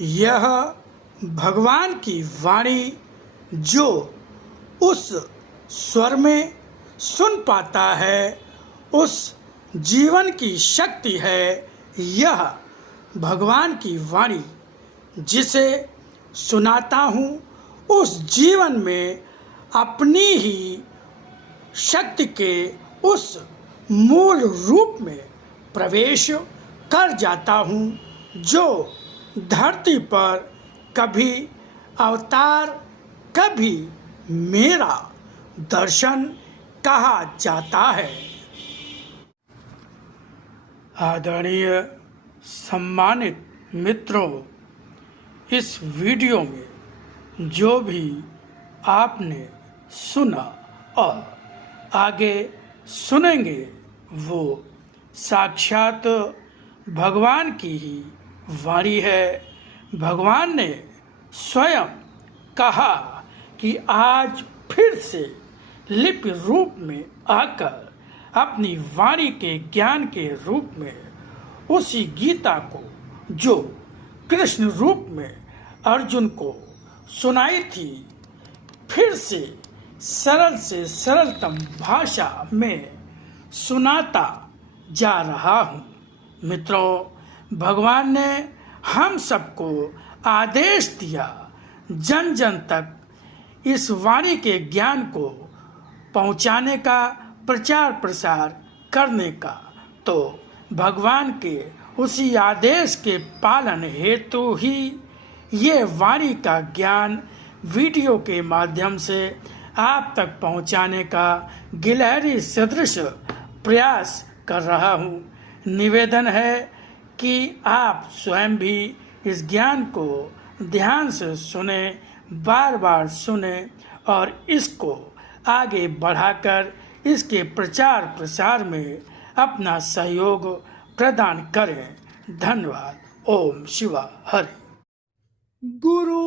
यह भगवान की वाणी जो उस स्वर में सुन पाता है, उस जीवन की शक्ति है। यह भगवान की वाणी जिसे सुनाता हूँ, उस जीवन में अपनी ही शक्ति के उस मूल रूप में प्रवेश कर जाता हूँ, जो धरती पर कभी अवतार, कभी मेरा दर्शन कहा जाता है। आदरणीय सम्मानित मित्रों, इस वीडियो में जो भी आपने सुना और आगे सुनेंगे, वो साक्षात भगवान की ही वाणी है। भगवान ने स्वयं कहा कि आज फिर से लिपि रूप में आकर अपनी वाणी के ज्ञान के रूप में उसी गीता को जो कृष्ण रूप में अर्जुन को सुनाई थी, फिर से सरलतम भाषा में सुनाता जा रहा हूँ। मित्रों, भगवान ने हम सबको आदेश दिया जन जन तक इस वाणी के ज्ञान को पहुँचाने का, प्रचार प्रसार करने का। तो भगवान के उसी आदेश के पालन हेतु ही ये वाणी का ज्ञान वीडियो के माध्यम से आप तक पहुंचाने का गिलहरी सदृश प्रयास कर रहा हूं। निवेदन है कि आप स्वयं भी इस ज्ञान को ध्यान से सुने, बार बार सुने और इसको आगे बढ़ाकर इसके प्रचार प्रसार में अपना सहयोग प्रदान करें। धन्यवाद। ओम शिवा हरि। गुरुर्ब्रह्मा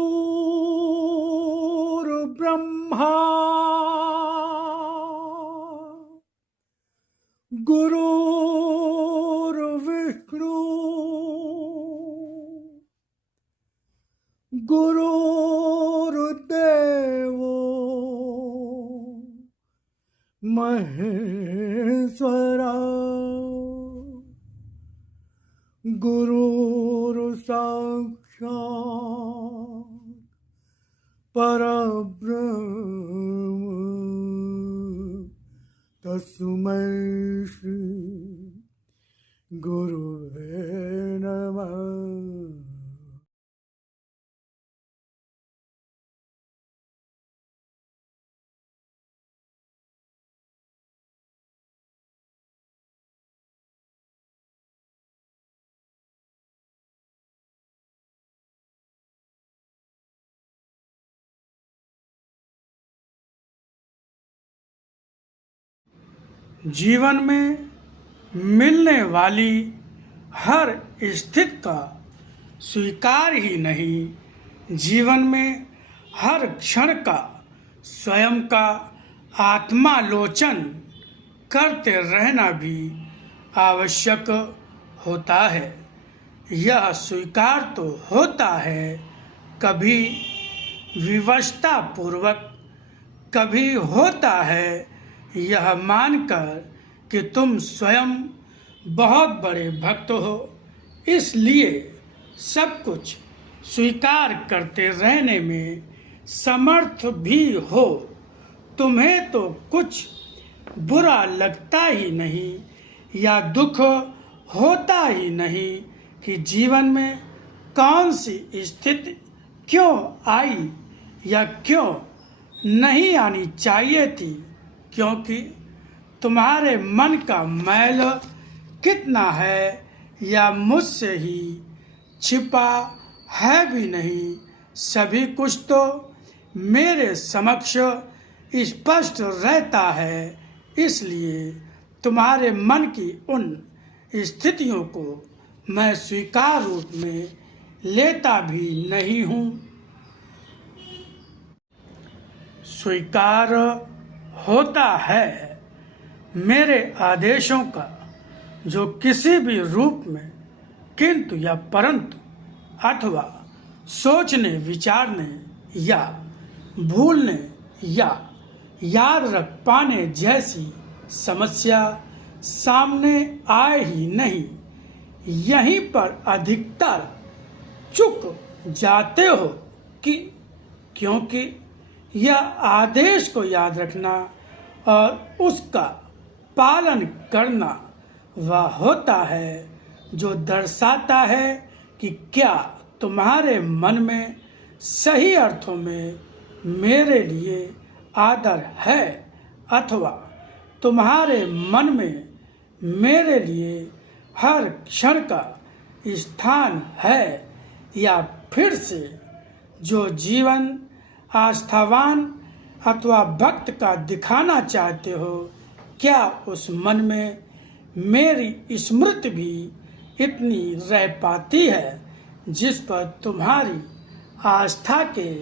गुरुर्विष्णु गुरुर्देवो महेश्वरा गुरुर्साक्षात् परब्रह्म तस्मै श्री गुरुवे नमः। जीवन में मिलने वाली हर स्थिति का स्वीकार ही नहीं, जीवन में हर क्षण का स्वयं का आत्मालोचन करते रहना भी आवश्यक होता है। यह स्वीकार तो होता है कभी विवशता पूर्वक, कभी होता है यह मानकर कि तुम स्वयं बहुत बड़े भक्त हो, इसलिए सब कुछ स्वीकार करते रहने में समर्थ भी हो। तुम्हें तो कुछ बुरा लगता ही नहीं या दुख होता ही नहीं कि जीवन में कौन सी स्थिति क्यों आई या क्यों नहीं आनी चाहिए थी, क्योंकि तुम्हारे मन का मैल कितना है या मुझसे ही छिपा है भी नहीं, सभी कुछ तो मेरे समक्ष स्पष्ट रहता है। इसलिए तुम्हारे मन की उन स्थितियों को मैं स्वीकार रूप में लेता भी नहीं हूँ। स्वीकार होता है मेरे आदेशों का जो किसी भी रूप में किंतु या परंतु अथवा सोचने विचारने या भूलने या याद रख पाने जैसी समस्या सामने आए ही नहीं, यहीं पर अधिकतर चुक जाते हो कि क्योंकि यह आदेश को याद रखना और उसका पालन करना वह होता है जो दर्शाता है कि क्या तुम्हारे मन में सही अर्थों में मेरे लिए आदर है अथवा तुम्हारे मन में मेरे लिए हर क्षण का स्थान है, या फिर से जो जीवन आस्थावान अथवा भक्त का दिखाना चाहते हो, क्या उस मन में मेरी स्मृति भी इतनी रह पाती है जिस पर तुम्हारी आस्था के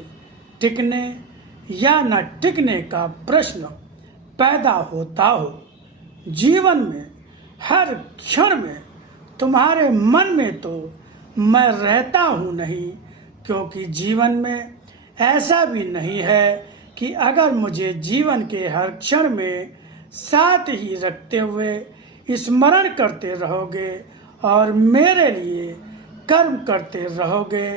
टिकने या न टिकने का प्रश्न पैदा होता हो। जीवन में हर क्षण में तुम्हारे मन में तो मैं रहता हूँ नहीं, क्योंकि जीवन में ऐसा भी नहीं है कि अगर मुझे जीवन के हर क्षण में साथ ही रखते हुए स्मरण करते रहोगे और मेरे लिए कर्म करते रहोगे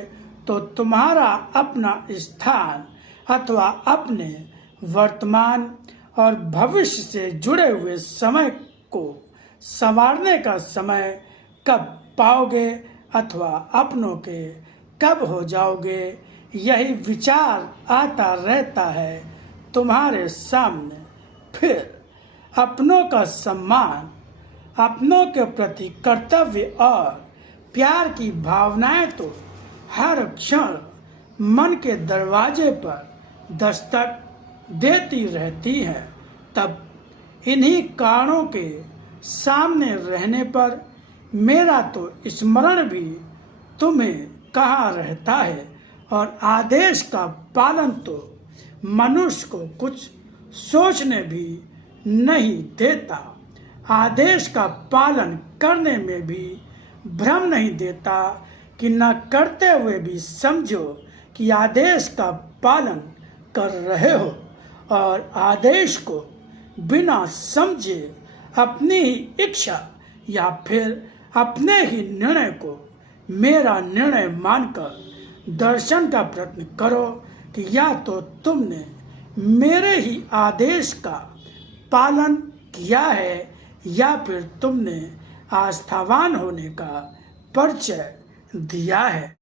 तो तुम्हारा अपना स्थान अथवा अपने वर्तमान और भविष्य से जुड़े हुए समय को संवारने का समय कब पाओगे अथवा अपनों के कब हो जाओगे, यही विचार आता रहता है तुम्हारे सामने। फिर अपनों का सम्मान, अपनों के प्रति कर्तव्य और प्यार की भावनाएं तो हर क्षण मन के दरवाजे पर दस्तक देती रहती हैं। तब इन्हीं कारणों के सामने रहने पर मेरा तो स्मरण भी तुम्हें कहाँ रहता है, और आदेश का पालन तो मनुष्य को कुछ सोचने भी नहीं देता, आदेश का पालन करने में भी भ्रम नहीं देता कि न करते हुए भी समझो कि आदेश का पालन कर रहे हो, और आदेश को बिना समझे अपनी ही इच्छा या फिर अपने ही निर्णय को मेरा निर्णय मानकर दर्शन का प्रयत्न करो कि या तो तुमने मेरे ही आदेश का पालन किया है या फिर तुमने आस्थावान होने का परिचय दिया है।